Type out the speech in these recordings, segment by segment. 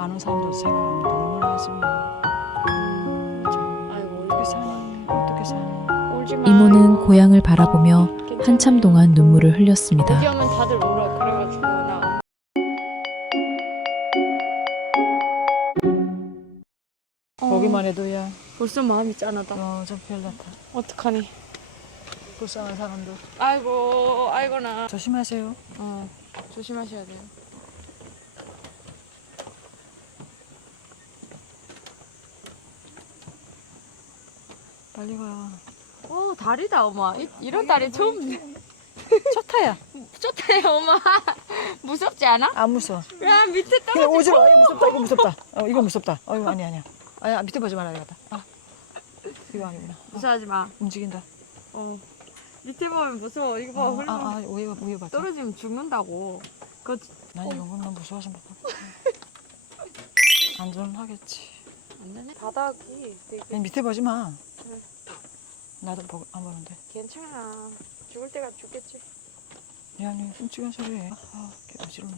아는 사람들 생각하면 눈물 나지 뭐. 아이고 어떻게 사니? 어떻게 사니? 울지 마. 이모는 고향을 바라보며 한참 동안 눈물을 흘렸습니다. 여기 오면 다들 울어. 그래가지고 나. 보기만 해도 야, 벌써 마음이 짠하다. 좀 별났다. 어떡하니? 불쌍한 사람들. 아이고 나. 조심하세요. 조심하셔야 돼요. 빨리 가. 다리다 엄마. 이런 다리 처음. 좋다야. 좋다요 엄마. 무섭지 않아? 안 무서워. 야 밑에 그냥 떨어져. 오지 마. 이거 무섭다. 이거 무섭다. 이거 무섭다. 이거 아니야. 아니야 밑에 보지 말아야 되겠다. 이거 아니구나. 무서워하지 마. 움직인다. 밑에 보면 무서워. 이거 봐. 흘러. 위에 봐. 떨어지면 죽는다고. 난 이런 건 너무 무서워서 못 봐. 안전하겠지. 안 되네. 바닥이 되게 아니, 밑에 보지 마. 그래. 나도 안 보는데. 괜찮아. 죽을 때가 죽겠지. 야, 니 훔치는 소리 해. 개 어지러워.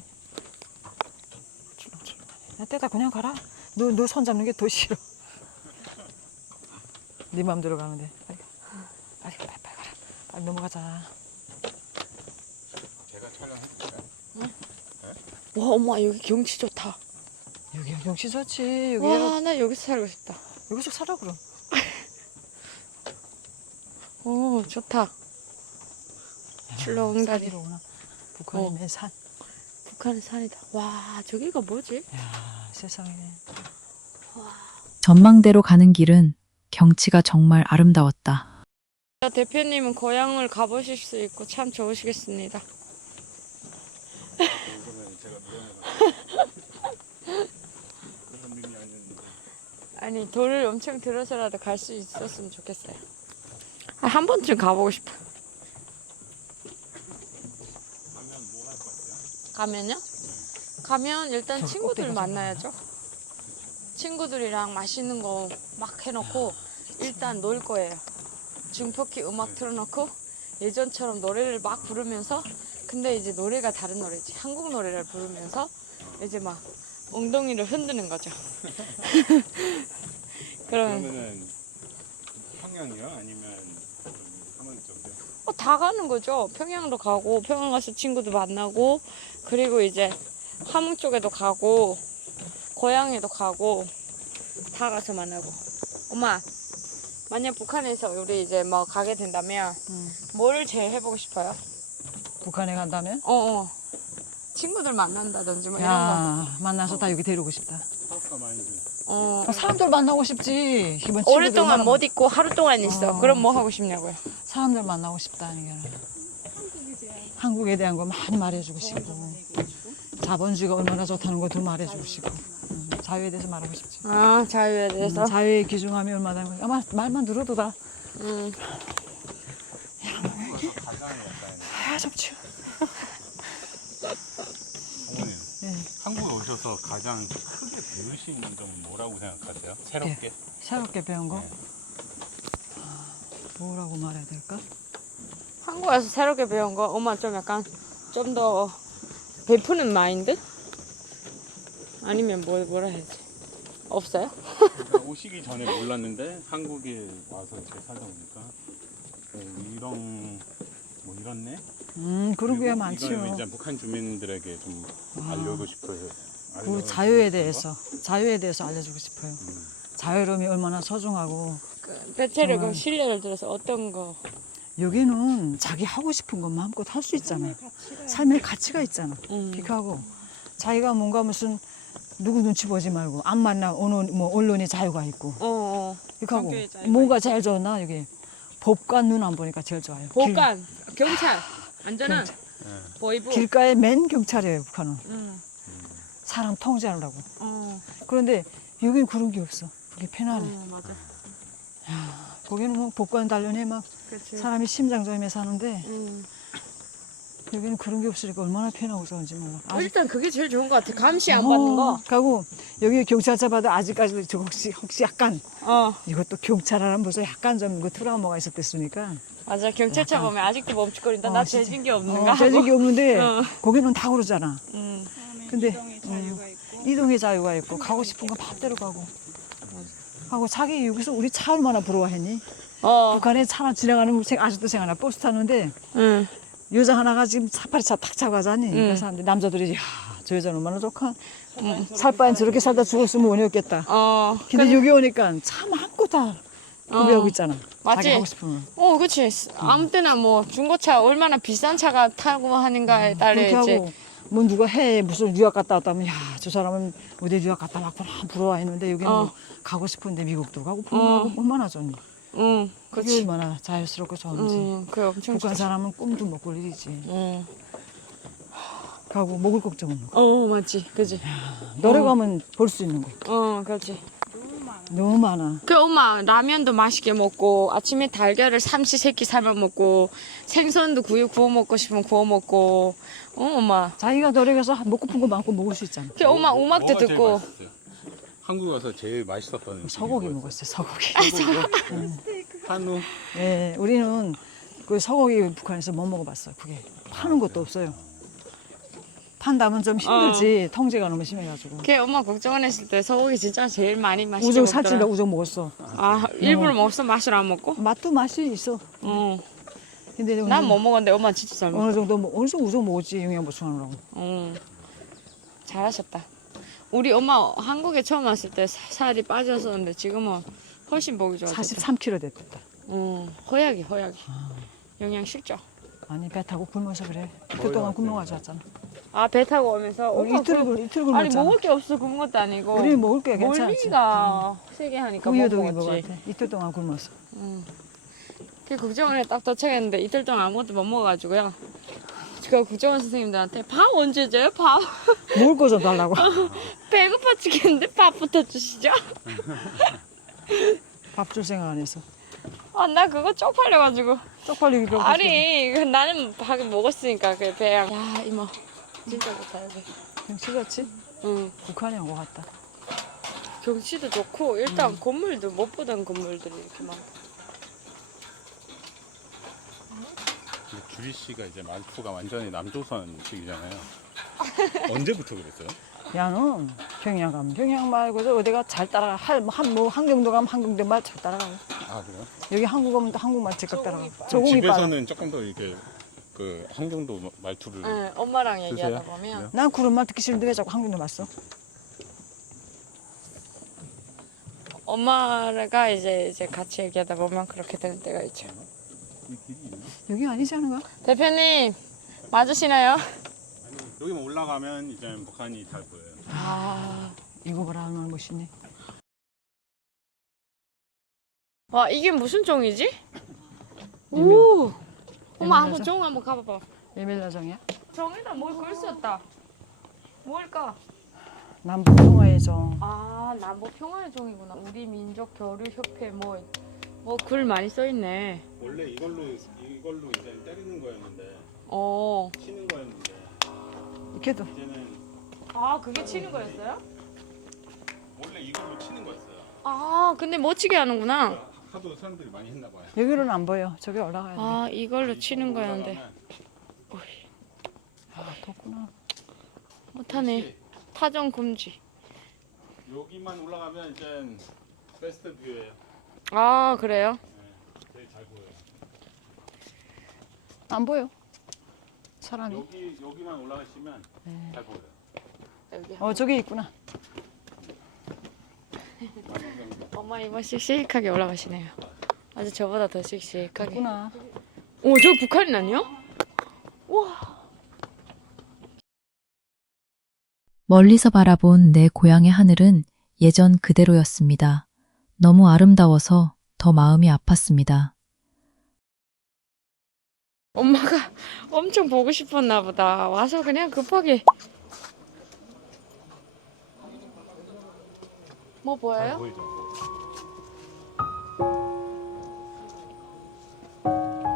야, 떼다 그냥 가라. 너 손 잡는 게 더 싫어. 네 맘대로 가는데. 빨리 가라. 빨리 넘어가자. 제가 촬영해줄까요? 와 엄마 여기 경치 좋다. 여기 경치 좋지. 여기 와 나 여기서 살고 싶다. 여기서 살아 그럼. 오 좋다. 출렁다리. 산이로구나. 북한이면 산. 북한의 산이다. 와 저기가 뭐지? 야, 세상에. 전망대로 가는 길은 경치가 정말 아름다웠다. 대표님은 고향을 가보실 수 있고 참 좋으시겠습니다. 그러면 제가 그런 의미 아니었는데. 아니 돌을 엄청 들어서라도 갈 수 있었으면 좋겠어요. 한 번쯤 가보고 싶어. 가면 뭐 할 것 같아요? 가면요? 가면 일단 저기 친구들 꼭대기 만나야죠. 친구들이랑 맛있는 거 막 해놓고 일단 놀 거예요. 중폭기 음악 틀어놓고 예전처럼 노래를 막 부르면서 근데 이제 노래가 다른 노래지. 한국 노래를 부르면서 이제 막 엉덩이를 흔드는 거죠. 그러면은 평양이요? 아니면 함안 쪽이요? 다 가는 거죠. 평양도 가고 평양 가서 친구들 만나고 그리고 이제 함흥 쪽에도 가고 고향에도 가고 다 가서 만나고. 엄마 만약 북한에서 우리 이제 뭐 가게 된다면 뭘 제일 해보고 싶어요? 북한에 간다면? 친구들 만난다든지 뭐 이런 야, 만나서 다 여기 데리고 싶다. 사업가 마인드. 거. 사람들 만나고 싶지. 이번 오랫동안 친구들 못 있고 하루 동안 있어. 그럼 뭐 하고 싶냐고요? 사람들 만나고 싶다는 게 한국에 대한 거 많이 말해주고 싶고 자본주의가 얼마나 좋다는 것도 말해주고 싶고 자유에 대해서 말하고 싶지. 아 자유에 대해서. 자유의 기중함이 얼마나 아마 말만 들어도 다 가장 약간 좀 치워. 어머님 네. 한국에 오셔서 가장 크게 배우신 점은 뭐라고 생각하세요? 새롭게? 새롭게 배운 거? 네. 뭐라고 말해야 될까? 한국 와서 새롭게 배운 거 엄마 좀 약간 좀 더 베푸는 마인드? 아니면 뭐라 해야지? 없어요? 그러니까 오시기 전에 몰랐는데 한국에 와서 이렇게 살다 보니까 이런 뭐 이렇네. 그런 게 그리고 많지요. 이거는 이제 북한 주민들에게 좀 알려고 싶어요. 그 자유에 대해서 알려주고 싶어요. 자유로움이 얼마나 소중하고 대체로 그럼 실례를 들어서 어떤 거? 여기는 자기 하고 싶은 것 마음껏 할 수 있잖아. 삶의 가치가 있잖아. 비하고 자기가 뭔가 무슨 누구 눈치 보지 말고 안 만나 오는 뭐 언론의 자유가 있고. 비하고 성교의 자유가 뭐가 제일 좋나 여기 법관 눈 안 보니까 제일 좋아요. 보관, 경찰, 안전한 경찰. 보이부. 길가에 맨 경찰이에요 북한은. 사람 통제하려고. 그런데 여기는 그런 게 없어. 그게 편안해. 맞아. 거기는 뭐 복권 단련에 막 그치. 사람이 심장조임에 사는데 음. 여기는 그런 게 없으니까 얼마나 편하고 좋은지 몰라. 일단 그게 제일 좋은 것 같아. 감시 안 받는 거. 가고 여기 경찰 잡아도 아직까지도 저 혹시 약간 이것도 경찰하는 벌써 약간 좀 그 트라우마가 있었댔으니까. 맞아. 경찰차 약간. 보면 아직도 멈칫거린다. 나 재진 게 없는가? 재진 게 없는데 어. 거기는 다 그러잖아. 음. 근데 이동의 자유가 있고 가고 싶은 거 마음대로 가고. 하고 자기 여기서 우리 차 얼마나 부러워했니? 북한에 차나 지나가는 거 아직도 생각나. 버스 타는데 응. 여자 하나가 지금 사파리차 탁 차고 가자니. 그 사람들 남자들이 야, 저 여자는 얼마나 좋까. 살 바엔 저렇게 살다 죽었으면 원이었겠다. 근데 여기 오니까 차 많고 다 구비하고 있잖아. 맞지? 자기 하고 싶으면. 그치. 아무 때나 뭐 중고차 얼마나 비싼 차가 타고 하는가에 따라 그렇게 이제. 하고 뭐 누가 해외 무슨 유학 갔다 왔다면 야, 저 사람은 어디 유학 갔다 왔구나 부러워 했는데 여기는 가고 싶은데 미국도 가고 가고 얼마나 좋니? 응. 그게 그치. 얼마나 자유스럽고 좋은지. 그래 엄청 북한 좋지. 사람은 꿈도 못 꿀 일이지. 응. 가고 먹을 걱정은 없고. 맞지. 그치. 내려가면 볼 수 있는 거. 그렇지. 너무 많아. 그 엄마 라면도 맛있게 먹고 아침에 달걀을 삼시 세끼 삶아 먹고 생선도 구워 먹고 싶으면 구워 먹고 엄마 자기가 내려가서 먹고픈 거 많고 먹을 수 있잖아. 그 엄마 음악도 뭐가 제일 듣고 맛있었어요? 한국 와서 제일 맛있었던 음식이 소고기 뭐였어요? 먹었어요. 소고기. 한우. 예, 우리는 그 소고기 북한에서 못 먹어봤어요. 그게 파는 것도 없어요. 판다면 좀 힘들지. 통제가 너무 심해가지고. 그 엄마 걱정 안 했을 때 소고기 진짜 제일 많이 맛있게 우정 먹더라. 살찔러 우정 먹었어. 일부러 먹었어? 맛을 안 먹고? 맛도 맛이 있어. 근데 난 못 먹었는데 엄마 진짜 잘 먹어. 어느 정도 우정 먹었지 영양 보충하느라고. 잘하셨다. 우리 엄마 한국에 처음 왔을 때 살이 빠졌었는데 지금은 훨씬 보기 좋아졌다. 43kg 됐다. 허약이. 영양 실조. 아니 배 타고 굶어서 그래. 이틀 동안 굶어가지고 왔잖아. 배 타고 오면서 엄마 이틀 아니 굶었잖아. 먹을 게 없어 그런 것도 아니고. 우리 먹을 게 괜찮지. 멀미가 세게 하니까 못 우유도 먹을 먹었지. 같아. 이틀 동안 굶었어. 그 국정원에 딱 도착했는데 이틀 동안 아무것도 못 먹어가지고요. 그 국정원 선생님들한테 밥 언제 줘요? 밥. 먹을 거 좀 달라고. 배고파 죽겠는데 밥부터 주시죠. 밥 줄 생각 안 했어. 나 그거 쪽팔려가지고. 쪽팔리기 별거 없어. 아니 나는 밥 먹었으니까 그 배양. 야 이모 진짜 좋다 여기. 경치 좋지? 응. 북한에 온 것 같다. 경치도 좋고 일단 건물도 못 보던 건물들이 이렇게 많고. 근데 주리 씨가 이제 말투가 완전히 남조선식이잖아요. 언제부터 그랬어요? 야는 평양 가면 평양 말고도 어디가 잘 따라가. 한경도 가면 한경도 말 잘 따라가요. 아 그래요? 여기 한국 오면 또 한국말 즉각 따라가. 그럼 조공이 빨라. 집에서는 조금 더 이렇게 그 한경도 말투를 응, 엄마랑 얘기하다 쓰세요? 보면 난 그런 말 듣기 싫은데 왜 자꾸 한경도 맞어? 엄마가 이제 같이 얘기하다 보면 그렇게 되는 때가 있죠. 여기 아니지 않은가? 대표님 맞으시나요? 여기만 올라가면 이제 북한이 잘 보여요. 이거 봐라 얼마나 멋있니? 와 이게 무슨 종이지? 오, 엄마 한번 예민하죠? 종 한번 가봐봐. 예밀라정이야? 종에다 뭘 걸 수 없다. 뭘까? 남북 평화의 정. 남북 평화의 종이구나. 우리 민족 교류 협회 뭐 글 많이 써 있네. 원래 이걸로 이제 때리는 거였는데 치는 거였는데 이렇게도 이제는 그게 치는 거였어요? 원래 이걸로 치는 거였어요. 근데 못 치게 하는구나. 하도 사람들이 많이 했나 봐요. 여기로는 안 보여. 저기 올라가야 돼. 이걸로 치는 거였는데 덥구나. 못하네. 타전 금지. 여기만 올라가면 이제 베스트 뷰예요. 그래요? 제일 잘 보여요. 안 보여. 사람이. 여기만 올라가시면 잘 보여요. 여기. 저기 있구나. 엄마 이번 씩씩하게 올라가시네요. 아주 저보다 더 씩씩하게. 있구나. 저 북한인 아니야? 멀리서 바라본 내 고향의 하늘은 예전 그대로였습니다. 너무 아름다워서 더 마음이 아팠습니다. 엄마가 엄청 보고 싶었나 보다. 와서 그냥 급하게. 뭐 보여요? 보이죠?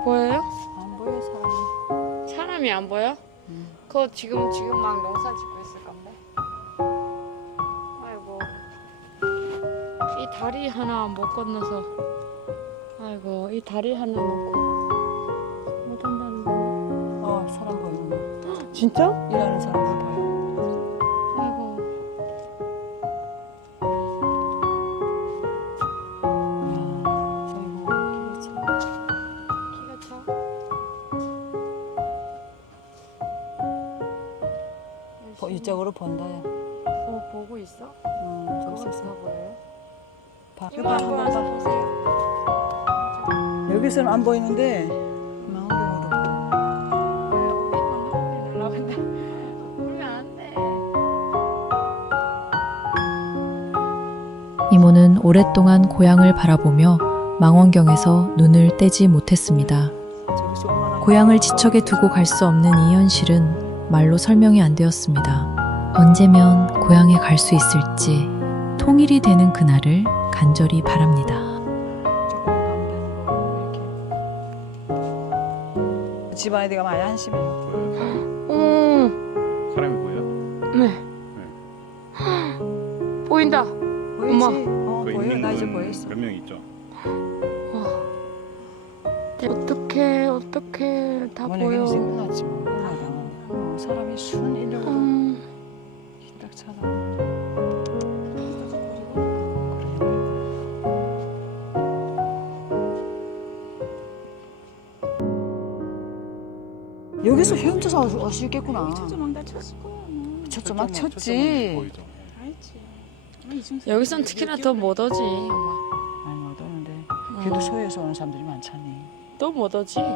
보여요? 안 보여 사람이. 사람이 안 보여? 그거 지금 막 농사 짓고 있을 건데. 아이고. 이 다리 하나 못 건너서. 아이고, 이 다리 하나 놓고 못 한다는데. 사람 보이는 거. 진짜? 일하는 사람들 보여. 아이고. 망원경으로 본다. 보고 있어? 저기 그거 있어. 보여요? 봐. 이거 안 보여서 보세요. 여기서는 안 보이는데 망원경으로 봐. 날라간다. 울면 안 돼. 이모는 오랫동안 고향을 바라보며 망원경에서 눈을 떼지 못했습니다. 저기서 얼마나 고향을 지척에 두고 갈 수 없는 이 현실은 말로 설명이 안 되었습니다. 언제면 고향에 갈 수 있을지 통일이 되는 그날을 간절히 바랍니다. 조금만 가면 되는 거 이렇게. 집안에 내가 많이 한심해. 사람이 보여? 네. 보인다. 보이지? 엄마. 그 보여. 있는 나 이제 분 보였어. 몇 명 있죠? 어떡해 다 보여. 여기는 생각났지 뭐. 사람이 순 인력으로 딱 차다. 여기서 헤엄쳐서 올 수 있겠구나. 초조망 다 쳤을 거야. 초점 막 초점은 쳤지. 보이죠? 알지. 여기선 특히나 더 못 오지. 엄마. 많이 못 오는데 그래도 소에서 오는 사람들이 많잖니. 또 못 오지. 여기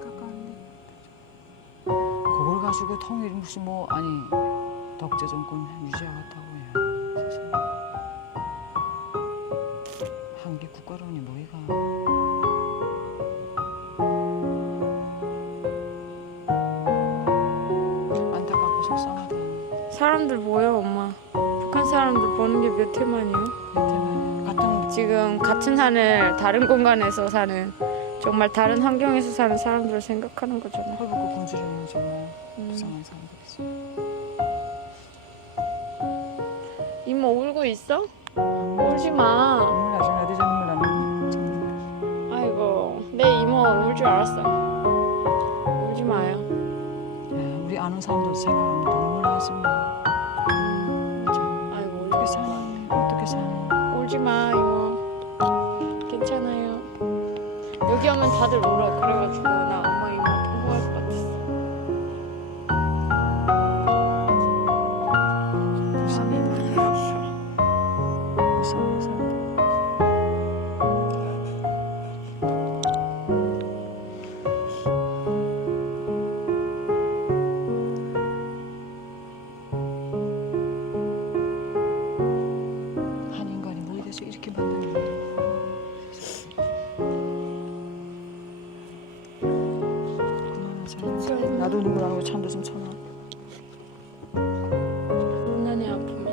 가까운데. 그걸 가지고 통일 무슨 뭐 아니 독재 정권 유지하겠다고 해요. 세상에. 한개 국가론이 뭐이가. 안타깝고 속상하다. 사람들 뭐야 엄마. 북한 사람들 보는 게 몇 해 만이요? 같은 지금 같은 하늘 다른 공간에서 사는 정말 다른 환경에서 사는 사람들을 생각하는 거잖아. 헐벗고 굶주리는 정말 음. 불쌍한 사람들이지. 이모 울고 있어? 울지 마. 눈물 나지 어디 저 눈물 나는. 아이고 내 이모 울 줄 알았어. 울지 마요. 우리 아는 사람들 생각하면 눈물 나지 뭐. 아이고 어떻게 사니? 어떻게 사니? 울지 마 이모. 괜찮아요. 여기 오면 다들 울어. 그래가지고 나 엄마 이모 통보할 것 같았어. 무서워서. 한 인간이 뭐에 대해서 이렇게 만드는 거야? 그만하자. 나도 눈물 나는 거 참도 좀 참아. 분단의 아픔이 너무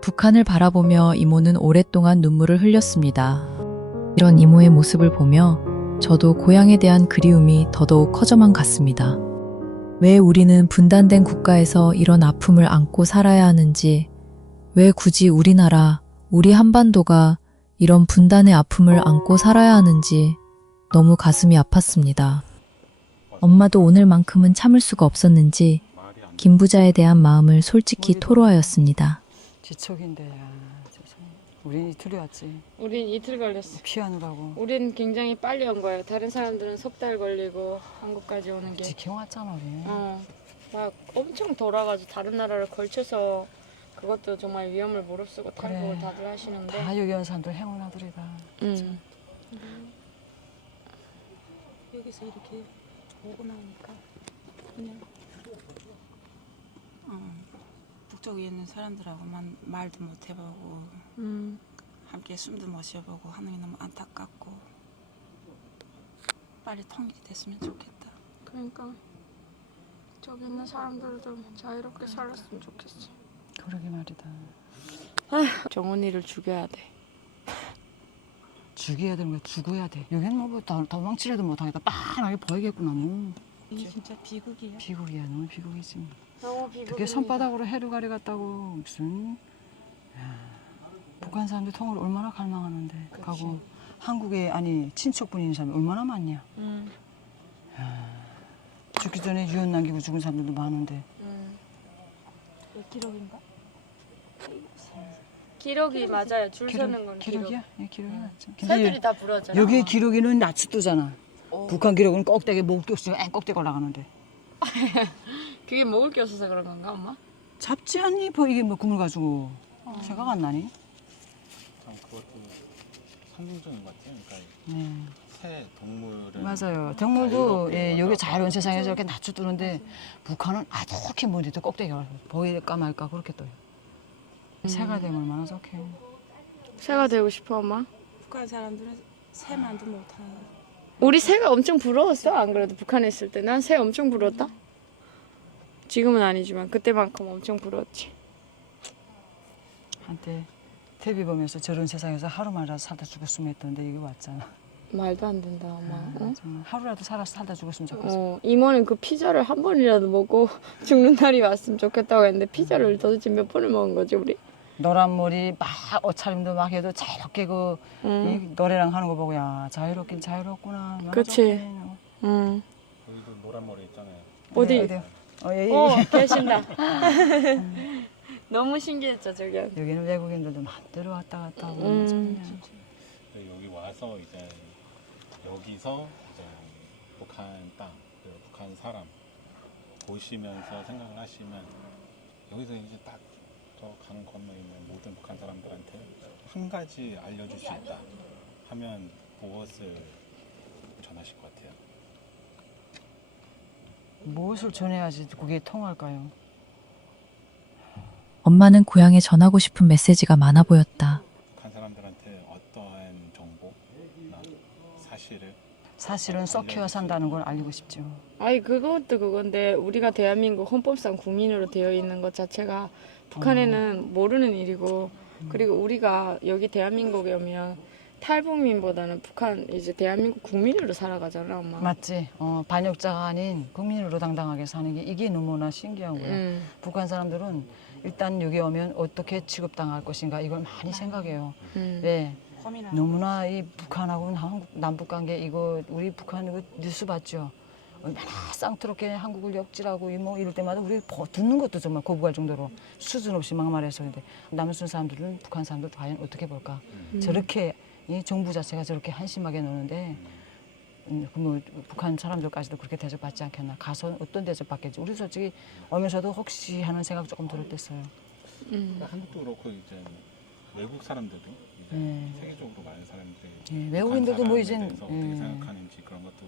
북한을 바라보며 이모는 오랫동안 눈물을 흘렸습니다. 이런 이모의 모습을 보며 저도 고향에 대한 그리움이 더더욱 커져만 갔습니다. 왜 우리는 분단된 국가에서 이런 아픔을 안고 살아야 하는지, 왜 굳이 우리나라, 우리 한반도가 이런 분단의 아픔을 안고 살아야 하는지 너무 가슴이 아팠습니다. 엄마도 오늘만큼은 참을 수가 없었는지 말이 안 돼. 김부자에 대한 마음을 솔직히 토로하였습니다. 지척인데 야, 세상에. 우린 이틀이 왔지. 우린 이틀 걸렸어. 피하느라고. 우린 굉장히 빨리 온 거예요. 다른 사람들은 석 달 걸리고 한국까지 오는 게. 지켜왔잖아 우리. 막 엄청 돌아가지고 다른 나라를 걸쳐서 그것도 정말 위험을 무릅쓰고 탈북을 그래. 다들 하시는데. 다 여기 온 사람들 행운아들이다. 음. 여기서 이렇게 오고 나니까 그냥 북쪽에 있는 사람들하고만 말도 못 해보고 함께 숨도 못 쉬어보고 하는 게 너무 안타깝고 빨리 통일이 됐으면 좋겠다. 그러니까 저기 있는 사람들도 자유롭게 살았으면 좋겠어. 그러게 말이다. 정훈이를 죽여야 돼. 죽여야 되는 거야. 죽어야 돼. 여기는 뭐 도망치려도 못하겠다. 빤하게 보이겠구나. 뭐. 이게 진짜 비극이야. 비극이야. 너무 비극이지. 너무 비극. 어떻게 손바닥으로 해루 가리 갔다고 무슨. 야, 북한 사람들 통을 얼마나 갈망하는데. 가고 한국에 아니 친척분이 있는 사람이 얼마나 많냐. 죽기 전에 유언 남기고 죽은 사람들도 많은데. 몇 기록인가? 기록이 맞아요. 줄 서는 건 기록. 기록이야? 예, 기록이 맞죠. 새들이 다 불었잖아. 여기 기록이는 낯이 뜨잖아. 북한 기록은 꼭대기 목도 없이 꼭대기 올라가는데. 그게 먹을 게 없어서 그런 건가 엄마? 잡지 않니? 이게 뭐 국물 가지고 생각 안 나니? 참 그것도 상징적인 것 같아요. 그러니까 네. 새 동물은 맞아요. 동물도 자유롭게 예, 여기 올라가고 자유로운 세상에 저렇게 낯을 뜨는데 북한은 아득히 머리도 꼭대기 올라가. 보일까 말까 그렇게 떠요. 새가 되면 얼마나 좋게. 새가 되고 싶어 엄마? 북한 사람들은 새만도 못하는. 우리 새가 엄청 부러웠어. 안 그래도 북한에 있을 때 난 새 엄청 부러웠다. 지금은 아니지만 그때만큼 엄청 부러웠지. 한때 TV 보면서 저런 세상에서 하루만이라도 살다 죽었으면 했던데 이게 왔잖아. 말도 안 된다 엄마. 어? 정말 하루라도 살다 죽었으면 좋겠어. 이모는 그 피자를 한 번이라도 먹고 죽는 날이 왔으면 좋겠다고 했는데 피자를 도대체 몇 번을 먹은 거지 우리? 노란 머리 막 옷차림도 막 해도 자유롭게 이 노래랑 하는 거 보고 야 자유롭긴 자유롭구나. 얼마나 그치. 좋게. 응. 여기도 노란 머리 있잖아요. 어디? 어디요? 예. 계신다. 너무 신기했죠 저기. 여기는 외국인들도 마음대로 왔다 갔다 하고 음. 근데 여기 와서 이제 여기서 이제 북한 땅, 그리고 북한 사람 보시면서 생각을 하시면 여기서 이제 딱 저 강 건너에 있는 모든 북한 사람들한테 한 가지 알려줄 수 있다 하면 무엇을 전하실 것 같아요? 무엇을 전해야지 그게 통할까요? 엄마는 고향에 전하고 싶은 메시지가 많아 보였다. 북한 사람들한테 어떠한 정보나 사실을 사실은 썩혀 산다는 걸 알리고 싶죠. 아니 그것도 그건데 우리가 대한민국 헌법상 국민으로 되어 있는 것 자체가 북한에는 모르는 일이고 그리고 우리가 여기 대한민국에 오면 탈북민보다는 북한 이제 대한민국 국민으로 살아가잖아 엄마. 맞지? 반역자가 아닌 국민으로 당당하게 사는 게 이게 너무나 신기한 거예요. 북한 사람들은 일단 여기 오면 어떻게 취급당할 것인가 이걸 많이 생각해요. 네. 고민하고. 너무나 이 북한하고 한국 남북 관계 이거 우리 북한 이거 뉴스 봤죠? 얼마나 쌍트롭게 한국을 역질하고 뭐 이럴 때마다 우리 듣는 것도 정말 거부할 정도로 수준 없이 막말해서 근데 남순 사람들은 북한 사람들 과연 어떻게 볼까? 저렇게 이 정부 자체가 저렇게 한심하게 노는데 뭐 북한 사람들까지도 그렇게 대접받지 않겠나? 가서 어떤 대접받겠지? 우리 솔직히 오면서도 혹시 하는 생각 조금 들었댔어요. 한국도 그렇고 이제 외국 사람들도 이제 네. 세계적으로 많은 사람들이 예, 외국인들도 뭐 이제 대해서 어떻게 생각하는지 그런 것도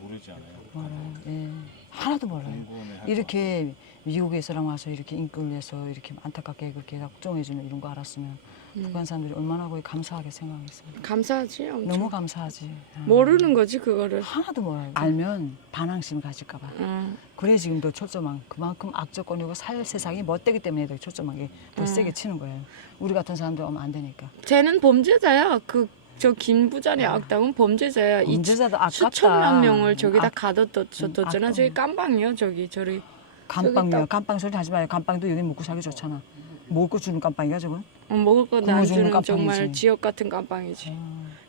모르지 않아요. 몰라요. 예. 하나도 몰라요. 공부는 할 이렇게 미국에 사람 와서 이렇게 인권을 내서 이렇게 안타깝게 그렇게 걱정해주는 이런 거 알았으면 북한 사람들이 얼마나 거의 감사하게 생각했어요. 감사하지 엄청. 너무 감사하지. 모르는 거지 그거를. 하나도 몰라요. 알면 반항심 가질까 봐. 그래 지금 더 초점한 그만큼 악조건이고 살 세상이 멋대기 때문에 더 초점한 게 더 세게 치는 거예요. 우리 같은 사람들 오면 안 되니까. 쟤는 범죄자야. 저 김부장의 악당은 범죄자야. 범죄자도 아깝다. 수천만 명을 저기다 아, 가뒀잖아. 저기 깜방이요. 저리. 감빵이요. 감빵 소리 하지 마요. 감빵도 여기 먹고 살기 좋잖아. 먹고 주는 감빵이야 저건? 먹을 거 굶어 죽는 안 주는 정말 깜빵이지. 지역 같은 깜빵이지.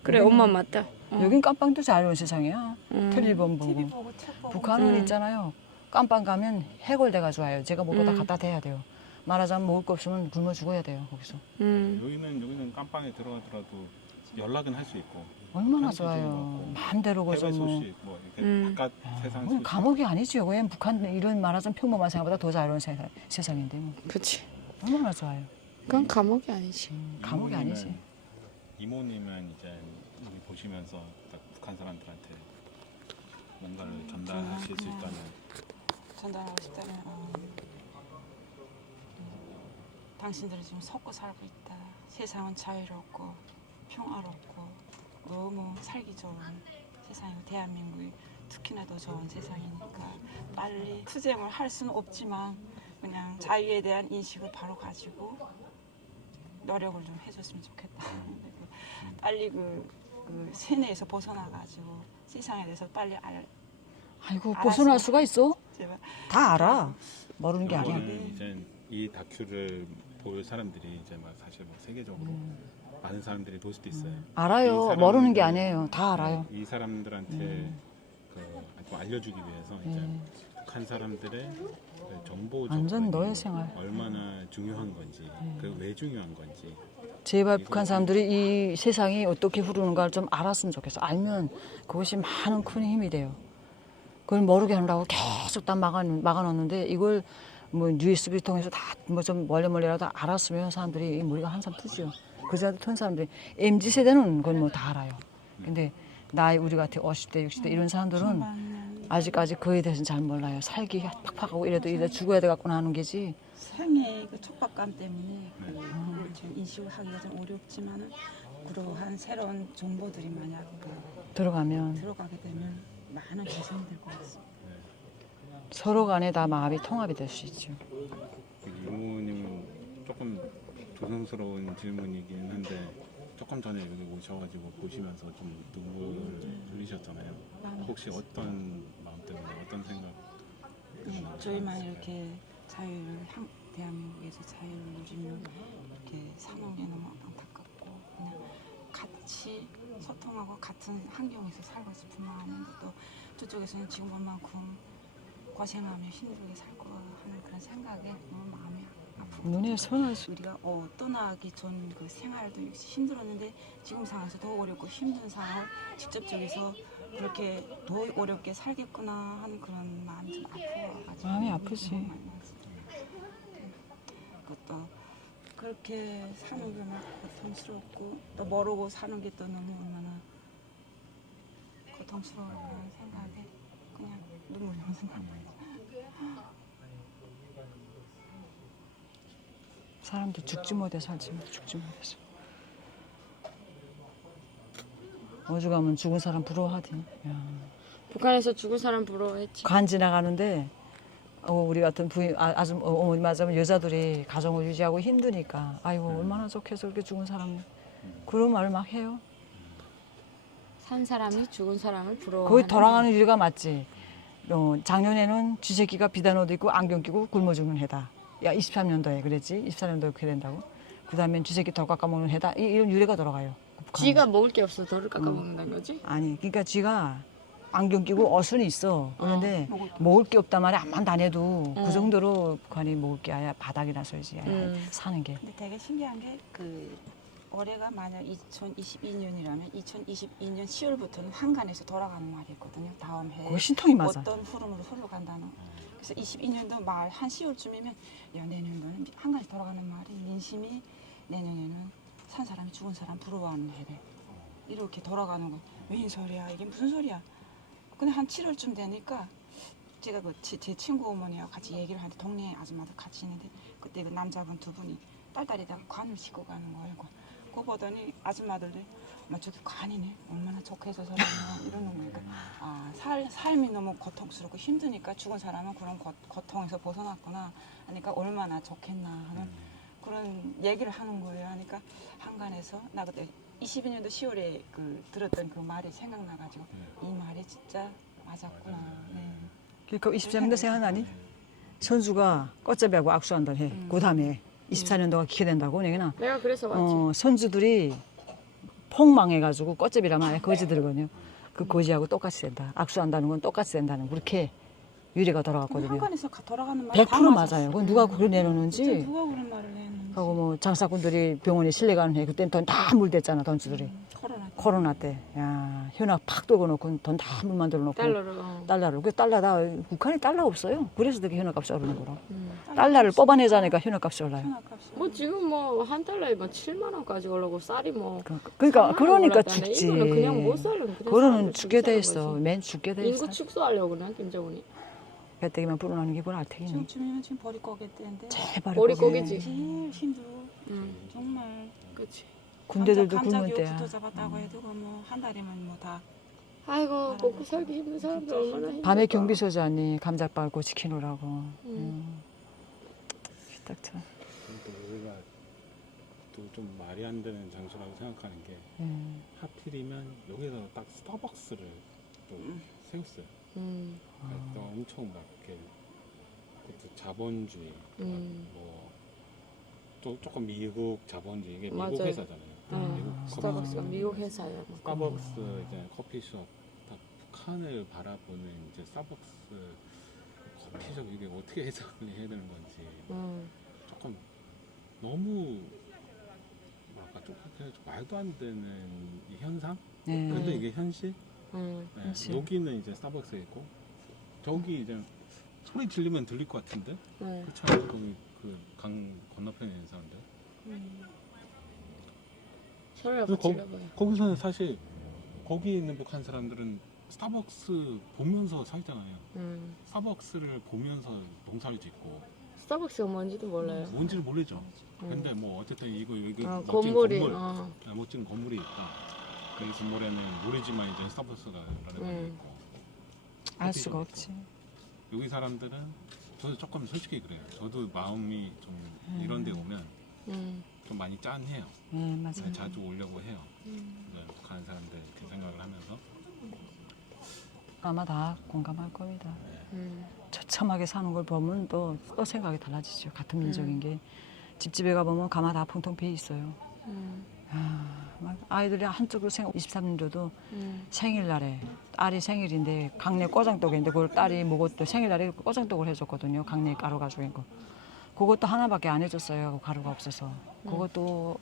그래 여기는- 엄마 맞다. 여긴 깜빵도 자유로운 세상이야. 텔레비전 보고. TV 보고 책 보고. 북한은 있잖아요. 깜빵 가면 해골돼가지고 와요. 제가 먹고 다 갖다 대야 돼요. 말하자면 먹을 거 없으면 굶어 죽어야 돼요 거기서. 여기는 깜빵에 들어가더라도 연락은 할 수 있고 얼마나 편의도 좋아요. 좋고, 마음대로 거기서 해외 뭐. 소식 뭐 이렇게 바깥 세상 뭐 소식 감옥이 아니죠. 왜 북한 이런 말하자면 평범한 생활보다 더 자유로운 세상인데 뭐. 그치. 얼마나 좋아요. 그건 감옥이 아니지. 감옥이 아니지. 이모님은 이제 우리 보시면서 딱 북한 사람들한테 뭔가를 전달하실 수 있다면 전달하고 싶다면 당신들이 지금 섞고 살고 있다. 세상은 자유롭고 평화롭고 너무 살기 좋은 세상이고 대한민국이 특히나 더 좋은 세상이니까 빨리 투쟁을 할 수는 없지만 그냥 자유에 대한 인식을 바로 가지고 노력을 좀 해줬으면 좋겠다. 빨리 그 세뇌에서 벗어나가지고 세상에 대해서 빨리 아이고 알았어. 벗어날 수가 있어? 제발 다 알아. 모르는 게 아니야. 이거는 이제 이 다큐를 볼 사람들이 이제 막 사실 뭐 세계적으로 많은 사람들이 볼 수도 있어요. 알아요. 이 모르는 게 사람들을- 아니에요. 다 알아요. 이 사람들한테 좀 알려주기 위해서 이제 북한 사람들의 그 정보 완전 접근이 노예 생활. 얼마나 중요한 건지, 그리고 왜 중요한 건지. 제발 북한 사람들이 이 세상이 어떻게 흐르는가를 좀 알았으면 좋겠어. 알면 그것이 많은 큰 힘이 돼요. 그걸 모르게 한다고 계속 다 막아놓는데 이걸 뭐 USB 통해서 다 뭐 좀 멀리라도 알았으면 사람들이 머리가 한참 트지요. 그자도 튼 사람들이 MZ 세대는 그건 뭐 다 알아요. 근데 나이 우리 같은 50대, 60대 이런 사람들은 아직까지 그에 대해서는 잘 몰라요. 살기 팍팍하고 이래도 죽어야 돼 갖고 하는 게지. 생의 그 촉박감 때문에 그걸 좀 인식을 하기가 좀 어렵지만은 그러한 새로운 정보들이 만약 들어가면 들어가게 되면 많은 개선이 될 것 같습니다. 서로 간에 다 마음이 통합이 될 수 있죠. 이모님은 조금 조심스러운 질문이긴 한데 조금 전에 여기 오셔가지고 보시면서 좀 눈물을 흘리셨잖아요. 혹시 어떤 마음 때문에 어떤 생각 때문에? 저희만 이렇게 대한민국에서 자유를 누리면 이렇게 사는 게 너무 안타깝고 그냥 같이 소통하고 같은 환경에서 살고 싶은 마음인데 또 저쪽에서는 지금 얼만큼 고생하며 힘들게 살 거 하는 그런 생각에 너무 마음이 아프고 눈에 선하시. 우리가 떠나기 전 그 생활도 역시 힘들었는데 지금 상황에서 더 어렵고 힘든 상황을 직접적에서 그렇게 더 어렵게 살겠구나 하는 그런 마음이 좀 아프가지고 마음이 아프지. 그것도 그렇게 사는 게 막 고통스럽고 또 모르고 사는 게 또 너무 얼마나 고통스러운 생각에 그냥 눈물이 나는 사람도 죽지 못해 살지 못 죽지 못해서. 어디 가면 죽은 사람 부러워하대. 야. 북한에서 죽은 사람 부러워했지. 간 지나가는데 우리 같은 부인 어머니 맞으면 여자들이 가정을 유지하고 힘드니까 아이고 얼마나 좋겠어 그렇게 죽은 사람 그런 말을 막 해요. 산 사람이 죽은 사람을 부러워. 거의 돌아가는 유리가 맞지. 작년에는 쥐새끼가 비단 옷 입고 안경 끼고 굶어 죽는 해다. 야 23년도에 그랬지. 24년도에 그렇게 된다고. 그다음엔 쥐새끼 덜 깎아먹는 해다. 이런 유래가 돌아가요. 북한은. 쥐가 먹을 게 없어 덜을 깎아먹는다는 거지? 아니 그러니까 쥐가 안경 끼고 옷은 있어. 그런데 먹을 게 없단 말이야. 암만 다녀도 그 정도로 북한이 먹을 게 아니라 바닥이나 소리지. 사는 게. 근데 되게 신기한 게 올해가 만약 2022년이라면 2022년 10월부터는 한간에서 돌아가는 말이 있거든요. 다음 해에 그거 신통이 맞아. 어떤 흐름으로 흘러간다는. 그래서 22년도 말 한 10월쯤이면 야 내년도는 한간에서 돌아가는 말이 민심이 내년에는 산 사람이 죽은 사람 부러워하는 해래. 이렇게 돌아가는 거. 웬 소리야? 이게 무슨 소리야? 근데 한 7월쯤 되니까 제가 제 친구 어머니와 같이 얘기를 하는데 동네 아줌마도 같이 있는데 그때 그 남자분 두 분이 딸딸이다가 관을 싣고 가는 거예요. 그거 보더니 아줌마들이 저기 관이네 얼마나 좋게서 살았나 이러는 거니까 삶이 너무 고통스럽고 힘드니까 죽은 사람은 그런 고통에서 벗어났구나 하니까 얼마나 좋겠나 하는 그런 얘기를 하는 거예요. 하니까 한간에서 나 그때 22년도 10월에 들었던 그 말이 생각나가지고 이 말이 진짜 맞았구나. 네. 그러니까 23년도 생각나니? 선수가 꽃잡이하고 악수한다 해. 그 다음에 24년도가 기회된다고 내가 내가 그래서 왔지. 선수들이 폭망해가지고 꽃잡이란 말이야 거지들이거든요. 그 거지하고 똑같이 된다. 악수한다는 건 똑같이 된다는 그렇게 유래가 돌아갔거든요. 한간에서 돌아가는 말이 100% 맞아요. 그건 누가 그걸 진짜 내놓는지. 누가 그런 말을 했는지. 하고 뭐 장사꾼들이 병원에 실려가는 해. 그때는 돈 다 물댔잖아 돈주들이. 코로나 때. 야 현악 팍 돌고 놓고 돈 다 물 만들어 놓고. 달러를. 그 달러다 북한에 달러 없어요. 그래서 되게 현악값이 오르는 거라. 달러를 뽑아내자니까 현악값이 올라요. 뭐 지금 뭐 한 달러에 뭐 7만 원까지 올라고 쌀이 뭐 그러니까 3만 원 올랐다네. 죽지. 이거는 그냥 못 살아. 그거는 죽게 돼 있어. 맨 죽게 돼 있어. 인구 축소하려고 그냥 김정은이. 배때기만 불어나는 게 그건 알테기니. 지금쯤이면 지금 버리고기 때인데 제발 버리고기지. 제일 힘들어. 정말. 그렇지. 군대들도 굶을 때야. 감자기업부터 잡았다고 해도 뭐 한 달이면 뭐 다. 아이고 먹고 살기 힘든 사람들 얼마나 힘들까. 밤에 경비소지 않니 감자 빨고 지키느라고. 딱 참. 또 우리가 또 좀 말이 안 되는 장소라고 생각하는 게 하필이면 여기서 딱 스타벅스를 또 세웠어요. 또 엄청 막 이렇게 그것도 자본주의, 뭐또 조금 미국 자본주의 이게 미국 맞아요. 회사잖아요. 미국 스타벅스가 미국 회사예요. 스타벅스 이제 커피숍 다 북한을 바라보는 이제 스타벅스 피적 이게 어떻게 해석을 해야 되는 건지 조금 너무 뭐랄까 조금 그냥 좀 말도 안 되는 이 현상? 네. 근데 이게 현실? 네, 현실. 여기는 이제 스타벅스에 있고 저기 이제 소리 들리면 들릴 것 같은데 네. 그렇지 않아요? 거기 그 강 건너편에 있는 사람들 소리를 그래서 붙이려고요. 거기서는 사실 거기 있는 북한 사람들은 스타벅스 보면서 살잖아요. 스타벅스를 보면서 농사를 짓고 스타벅스가 뭔지도 몰라요. 뭔지를 모르죠. 근데 뭐 어쨌든 이거 여기 아, 멋진 건물이 건물, 멋진 건물이 있다. 그 건물에는 모르지만 이제 스타벅스라는 게 있고 알 수가 없지. 여기 사람들은 저도 조금 솔직히 그래요. 저도 마음이 좀 이런 데 오면 좀 많이 짠해요. 네, 맞아요. 자주 오려고 해요. 네, 북한 사람들 그 생각을 하면서 아마 다 공감할 겁니다. 처참하게 사는 걸 보면 또 생각이 달라지죠. 같은 민족인 게 집집에 가보면 가마 다 펑텅 비어 있어요. 막 아이들이 한쪽으로 23년도도 생일날에 딸이 생일인데 강내 꼬장떡인데 그걸 딸이 먹었대. 생일날에 꼬장떡을 해줬거든요. 강내 가루 가지고 있고 그것도 하나밖에 안 해줬어요. 가루가 없어서 그것도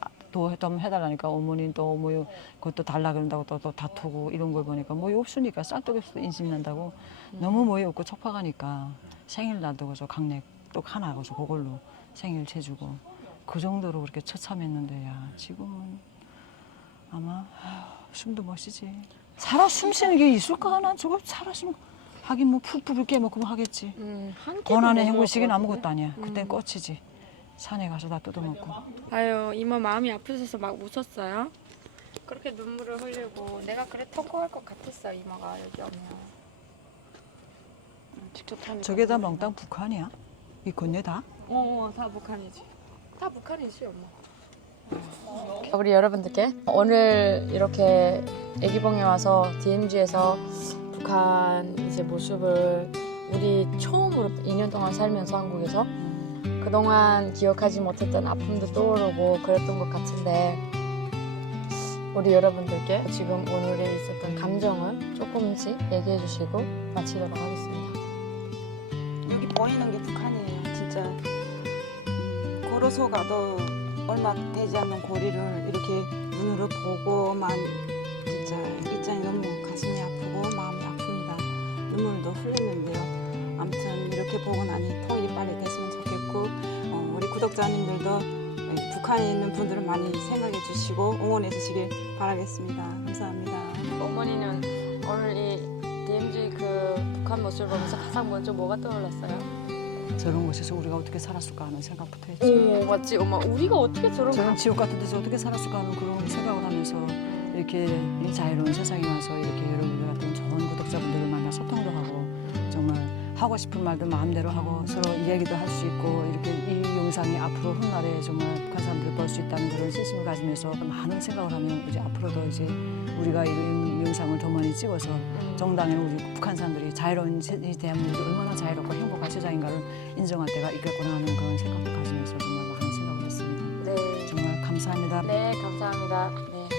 좀 해달라니까 어머니 또 뭐 그것도 달라 그런다고 또 다투고 이런 걸 보니까 뭐 없으니까 쌀떡에서도 인심 난다고 너무 뭐이 없고 촉박하니까 생일날도 그저 강내 떡 하나 그래서 그걸로 생일 해주고 그 정도로 그렇게 처참했는데 야 지금은 아마 숨도 못 쉬지. 살아 숨쉬는 게 있을까? 난 저걸 살아 숨 하긴 뭐 푹푹 깨먹고 뭐 하겠지. 고난의 행군식은 아무것도 아니야. 그땐 꽃이지. 산에 가서 다 뜯어먹고. 아유 이모 마음이 아프셔서 막 웃었어요. 그렇게 눈물을 흘리고 내가 그래 통곡할 것 같았어 이모가 여기 오면. 직접 타니까. 저게 다 멍땅 북한이야? 이 건네 다? 다 북한이지. 다 북한이지 엄마. 우리 여러분들께 오늘 이렇게 애기봉에 와서 DMZ에서 북한 이제 모습을 우리 처음으로 2년 동안 살면서 한국에서 그동안 기억하지 못했던 아픔도 떠오르고 그랬던 것 같은데 우리 여러분들께 지금 오늘에 있었던 감정을 조금씩 얘기해 주시고 마치도록 하겠습니다. 여기 보이는 게 북한이에요. 진짜 걸어서 가도 얼마 되지 않는 거리를 이렇게 눈으로 보고만 진짜 입장이 너무 가슴이 아프고 마음이 아픕니다. 눈물도 흘렸는데요. 아무튼 이렇게 보고 나니 통일이 빨리 됐으면 좋겠고 우리 구독자님들도 북한에 있는 분들을 많이 생각해 주시고 응원해 주시길 바라겠습니다. 감사합니다. 어머니는 오늘 이 DMZ 그 북한 모습을 보면서 가장 먼저 뭐가 떠올랐어요? 저런 곳에서 우리가 어떻게 살았을까 하는 생각부터 했지. 맞지 엄마 우리가 어떻게 저런 지옥 같은 데서 어떻게 살았을까 하는 그런 생각을 하면서 이렇게 이 자유로운 세상에 와서 이렇게 여러분들 같은 좋은 구독자분들을 만나 소통도 하고 정말 하고 싶은 말도 마음대로 하고 서로 이야기도 할 수 있고 이렇게 이 영상이 앞으로 훗날에 정말 북한 사람들이 볼 수 있다는 그런 신심을 가지면서 많은 생각을 하면 이제 앞으로도 이제 우리가 이런 영상을 더 많이 찍어서 정당에 우리 북한 사람들이 자유로운 이 대한민국이 얼마나 자유롭고 행복한 세상인가를 인정할 때가 있겠구나 하는 그런 생각도 가지면서 정말 많은 생각을 했습니다. 네. 정말 감사합니다. 네, 감사합니다. 네.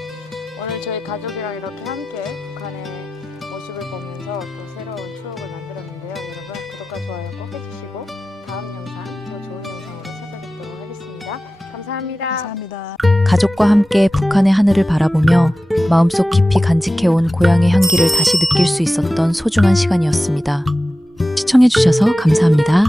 오늘 저희 가족이랑 이렇게 함께 북한의 모습을 보면서 또 새로운 추억을 만들었는데요. 여러분 구독과 좋아요 꼭 해주시고 다음 영상 더 좋은 영상으로 찾아뵙도록 하겠습니다. 감사합니다. 감사합니다. 가족과 함께 북한의 하늘을 바라보며 마음속 깊이 간직해온 고향의 향기를 다시 느낄 수 있었던 소중한 시간이었습니다. 시청해주셔서 감사합니다.